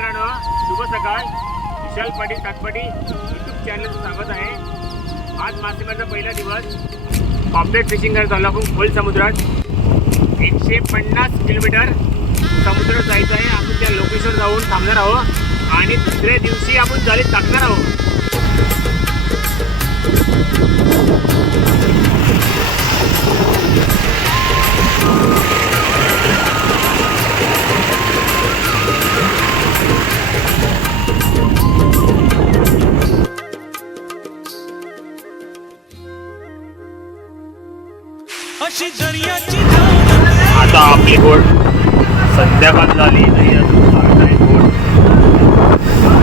मित्रांनो, शुभ सकाळ. विशाल पाटील ताटपाटी यूट्यूब चॅनलचं स्वागत आहे. आज मासेमारीचा पहिला दिवस. पॉम्पलेट फिशिंग करत आलो आपण खोल समुद्रात. 150 किलोमीटर समुद्रात जायचं आहे. आपण त्या लोकेशनवर जाऊन थांबणार आहोत आणि दुसऱ्या दिवशी आपण जाळीत टाकणार आहोत. आता आपली बोट संध्याकाळ झाली तरी अजून चालत आहे. बोट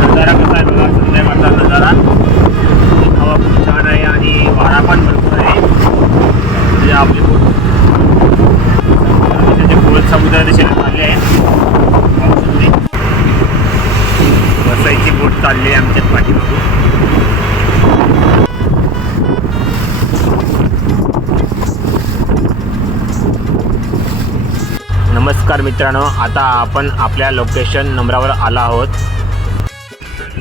नजारा कसा आहे बघा. संध्याकाळचा नजारा. हवा खूप छान आहे आणि वारा पण भरपूर आहे. म्हणजे आपली बोट खोल समुद्रा दिशेने चालली आहे. बसायची बोट चालली आहे आमच्यात पाठीमागून. नमस्कार मित्रांनो, आता आपण आपल्या लोकेशन नंबरावर आला आहोत.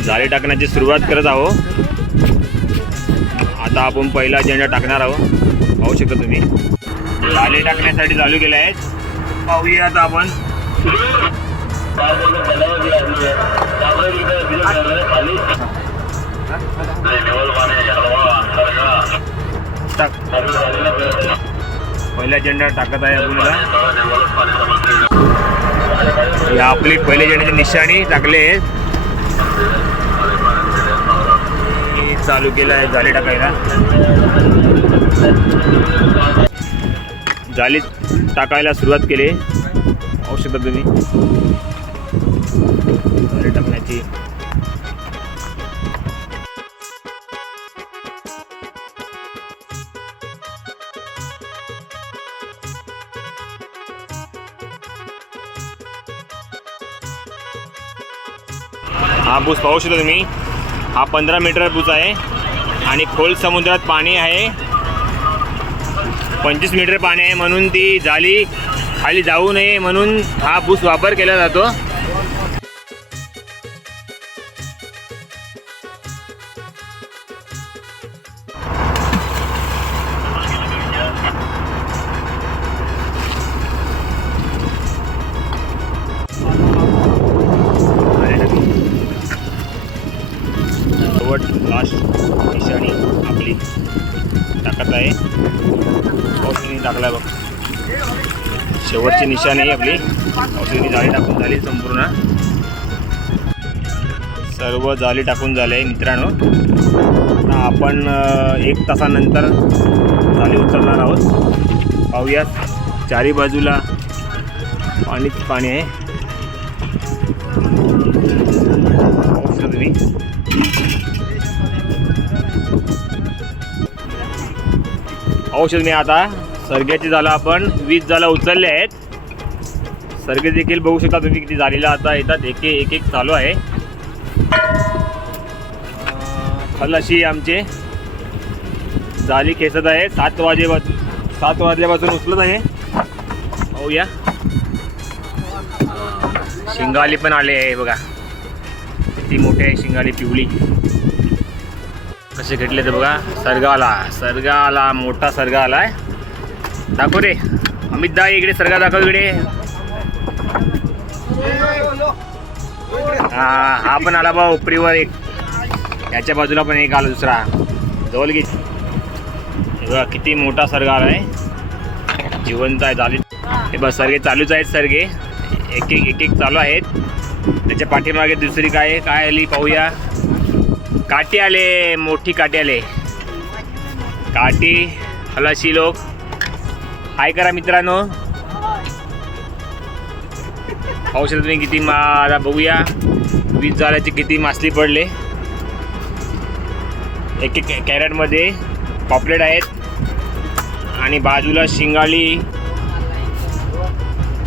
जाळी टाकण्याची सुरुवात करत आहोत. आता आपण पहिला झेंडा टाकणार आहोत. पाहू शकता तुम्ही जाळी टाकण्यासाठी चालू केले आहेत. पाहूया आता आपण. पहिला झेंडा टाकत आहे आपण. आपली पहिल्या झेंड्याची निशाणी टाकले आहेत. चालू केलं आहे जाळी टाकायला. जाळी टाकायला सुरुवात केली. पाहू शकता तुम्ही जाळी टाकण्याची. हा बुस पाहू शकता तुम्ही. हा 15 मीटर बुस आहे आणि खोल समुद्रात पाणी आहे. 25 मीटर पाणी आहे म्हणून ती जाळी खाली जाऊ नये म्हणून हा बुस वापर केला जातो. लास्ट निशाणी आपली टाकत आहे. औषधी टाकला बघ. शेवटची निशाणी आपली. औषधी जाळी टाकून झाली संपूर्ण. सर्व जाळी टाकून झाले मित्रांनो. आता आपण 1 तासानंतर जाळी उचलणार आहोत. पाहूयात चारी बाजूला पाणीच पाणी आहे. पाहू तुम्ही. औषध मी आता सरग्याची जाळं आपण 20 जाळं उचलले आहेत. सरगे देखील बघू शकता तुम्ही किती जाळीला आता येतात. एक चालू आहे. खलाशी आमचे जाळी खेचत आहे. 7 वाजल्यापासून उचलत आहे. पाहूया. शिंगाली पण आले आहे बघा. किती मोठे आहे शिंगाली. पिवळी कसे घेतले ते बघा. सर्गा आला मोठा सर्गा आलाय. दाखव रे अमित दा. इकडे सर्गा दाखव इकडे. हा पण आला बा उपरीवर एक. याच्या बाजूला पण एक आला दुसरा जवळ घे. बघा किती मोठा सर्गा आलाय. जिवंत आहे जाळी. हे बस सर्गे चालूच आहेत. सर्गे एक चालू आहेत. त्याच्या पाठीमागे दुसरी काय आली पाहूया. काठी आले. मोठी काठी आले. काठी खलाशी लोक हाय करा मित्रांनो. पाहू शकता तुम्ही किती. आता बघूया 20 जाळ्याची किती मासली पडले. एक कॅरेटमध्ये पॉपलेट आहेत आणि बाजूला शिंगाळी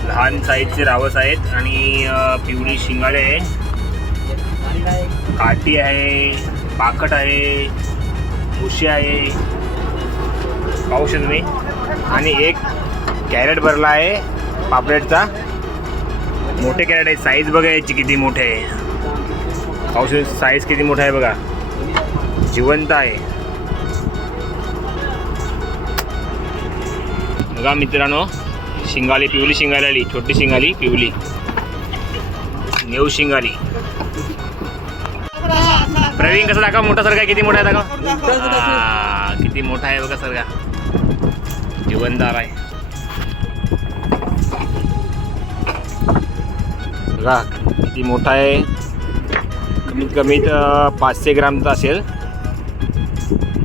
लहान साईजचे रावस आहेत आणि पिवळी शिंगाळे आहे. काठी आहे. पाकट आहे. उशी आहे. पाहू शकता तुम्ही. आणि एक कॅरेट भरला आहे पापलेटचा. मोठे कॅरेट आहे. साईज बघा याची किती मोठे आहे. पाऊस साईज किती मोठा आहे बघा. जिवंत आहे बघा मित्रांनो. शिंगाली पिवली शिंगाली आली. छोटी शिंगाली पिवली नेऊ शिंगाली. प्रवीण कसं दाखवा मोठा सरगा किती मोठा आहे दाखवा. किती मोठा आहे बघा सरगा. जिवंतदार आहे बघा किती मोठा आहे. कमीत कमीत 500 ग्रामचा असेल.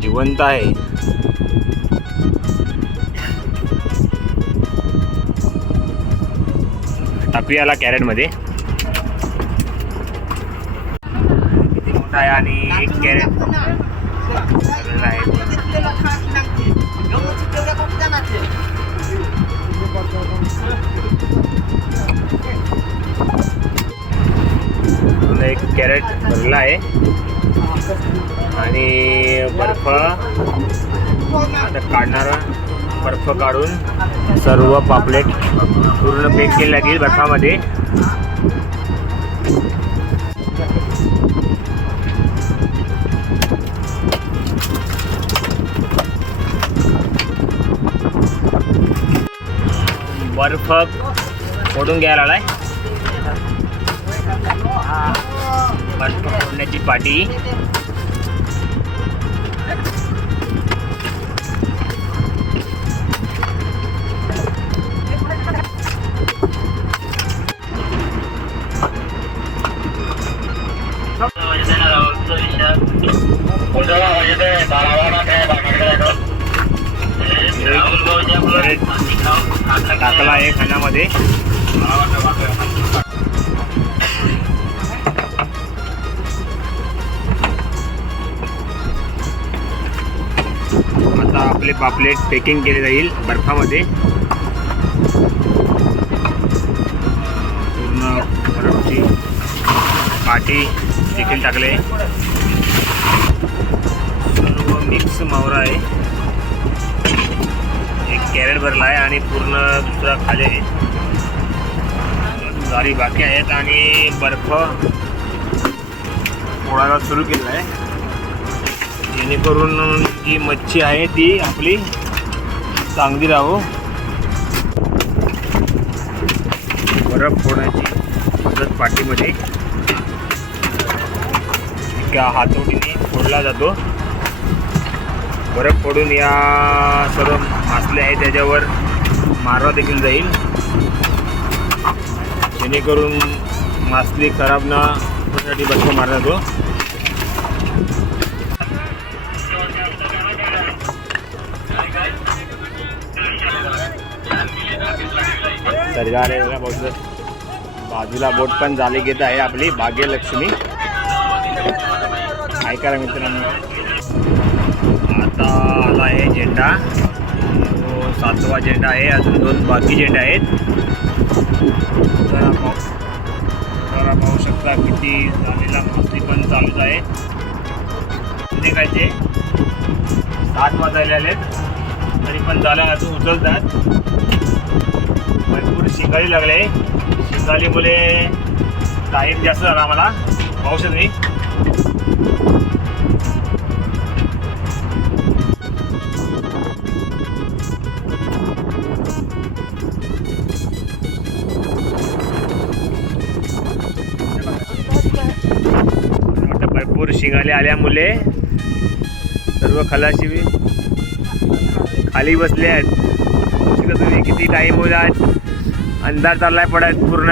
जिवंत आहे. टाकूयाला कॅरेटमध्ये. किती मोठा आहे आणि एक कॅरेट आहे. एक कॅरेट भरला आहे आणि बर्फ आता काढणार. बर्फ काढून सर्व पापलेट पूर्ण पॅक केले लागेल बर्फामध्ये. बर्फ फोडून घ्यायला आलाय. बर्फ फोडण्याची पाटी. टाकला आहे खाण्यामध्ये. आता आपले पापलेट पॅकिंग केले जाईल बर्फामध्ये. पूर्ण बर्फची पाटी देखील टाकले. सर्व मिक्स मावरा आहे. एक कॅरेट भरला आहे आणि पूर्ण दुसरा खाली आहे. जाळी बाकी आहेत आणि बर्फ पोळायला सुरू केला आहे जेणेकरून जी मच्छी आहे ती आपली चांगली राहो. बर्फ फोडायची पद्धत पाटीमध्ये एका हातोडीने फोडला जातो. बर्फ फोडून या सर्व मासले आहेत त्याच्यावर मारवा देखील जाईल जेणेकरून मासली खराब न होण्यासाठी बर्फ मारला जातो. सरदार आहे बघा बहुत. बाजूला बोट पण झाली घेत आहे आपली भाग्यलक्ष्मी. ऐका मित्रांनो. आता आला आहे झेंडा. तो 7वा झेंडा आहे. अजून 2 बाकी झेंडे आहेत. जरा पाहू शकता किती झालेला मासली पण चालूच आहे. संध्याकाळचे 7 वाजायला आलेत तरी पण झालं अजून उचलतात. भरपूर शिंगाली लागले. शिंगालीमुळे टाईम जास्त झाला आम्हाला. पाहू शकता भरपूर शिंगाले आल्यामुळे सर्व खलाशी खाली बसले आहेत. तुम्ही किती टाईम होईल. अंधार चाललाय पडत पूर्ण.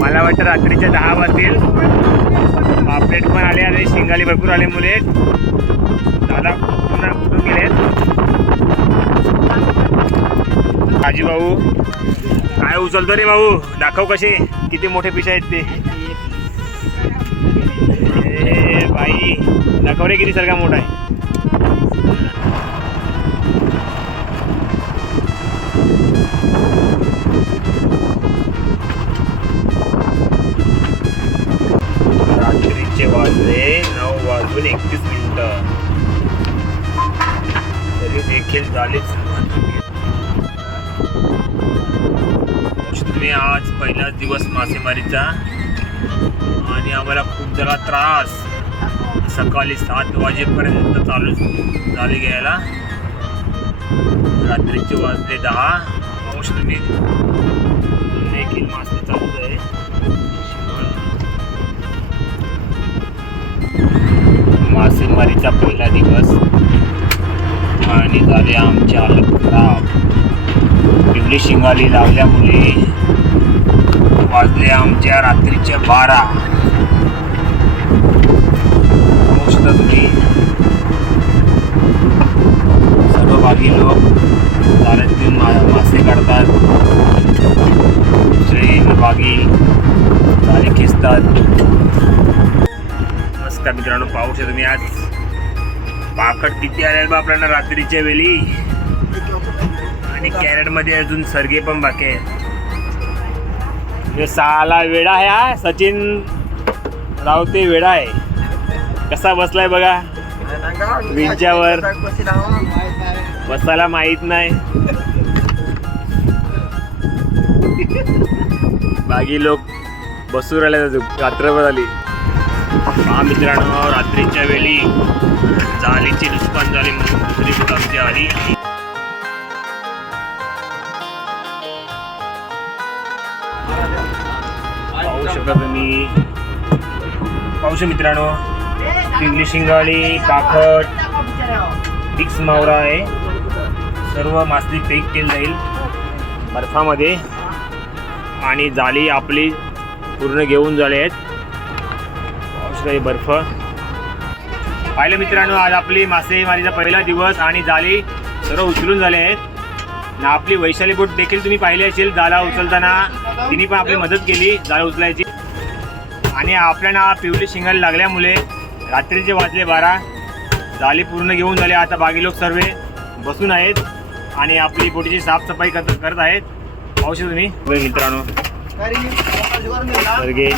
मला वाटतं रात्रीच्या 10 वाजतील. पापलेट पण आले आणि शिंगाली भरपूर आल्यामुळे दादा पूर्ण कुठून गेलेत. काजी भाऊ काय उचलतो रे भाऊ. दाखव कसे किती मोठे पिश आहेत ते. बाई दाखव रे किती सरका मोठा आहे. रात्रीचे वाजले 9:31 तरी देखील झालीच. तुम्ही आज पहिलाच दिवस मासेमारीचा आणि आम्हाला खूप जरा त्रास. सकाळी 7 वाजेपर्यंत चालू झाले घ्यायला. रात्रीचे वाजले 10. पाऊस तुम्ही देखील मासे चालू आहे. मासेमारीचा पहिला दिवस आणि झाले आमची हालत खराब. पिवळी शिंगाली लावल्यामुळे वाजले आमच्या रात्रीचे 12. तुम्ही सर्व बागी लोक चालत मासे काढतात. दुसरे बागी जाळे खेचतात. नमस्कार मित्रांनो, पाहू शकता तुम्ही आज पाकट किती आले बा आपल्याला रात्रीच्या वेळी. आणि कॅरेट मध्ये अजून सरगे पण बाकी आहेत. 6ला वेडा आहे हा सचिन रावते वेडा आहे. कसा बसलाय बघा विंच्यावर. बसायला माहित नाही. बाकी लोक बसू राहिले रात्रभर आली. हा मित्रांनो, रात्रीच्या वेळी जाळीची नुकसान झाली म्हणून दुसरी बोट आमची आली. पाहू शकता तुम्ही. पाहू शकता मित्रांनो, पिवळी शिंगाळी, काकट, फिक्स मावरा आहे. सर्व मासली पेक केली जाईल बर्फामध्ये आणि जाळी आपली पूर्ण घेऊन झाले आहेत. पाहू शकता बर्फ. पाहिलं मित्रांनो, आज आपली मासेमारीचा पहिला दिवस आणि जाळी सर्व उचलून झाले आहेत. ना आपली वैशाली बोट देखील तुम्ही पाहिली असेल. जाळा उचलताना तिने पण आपली मदत केली जाळं उचलायची. आणि आपल्याला पिवळी शिंगाली लागल्यामुळे रात्रीचे वाजले 12. जाळी पूर्ण घेऊन झाले. आता बाकी लोक सर्व बसून आहेत आणि आपली बोटीची साफसफाई करत आहेत. पाहू शकता तुम्ही मित्रांनो. सरगे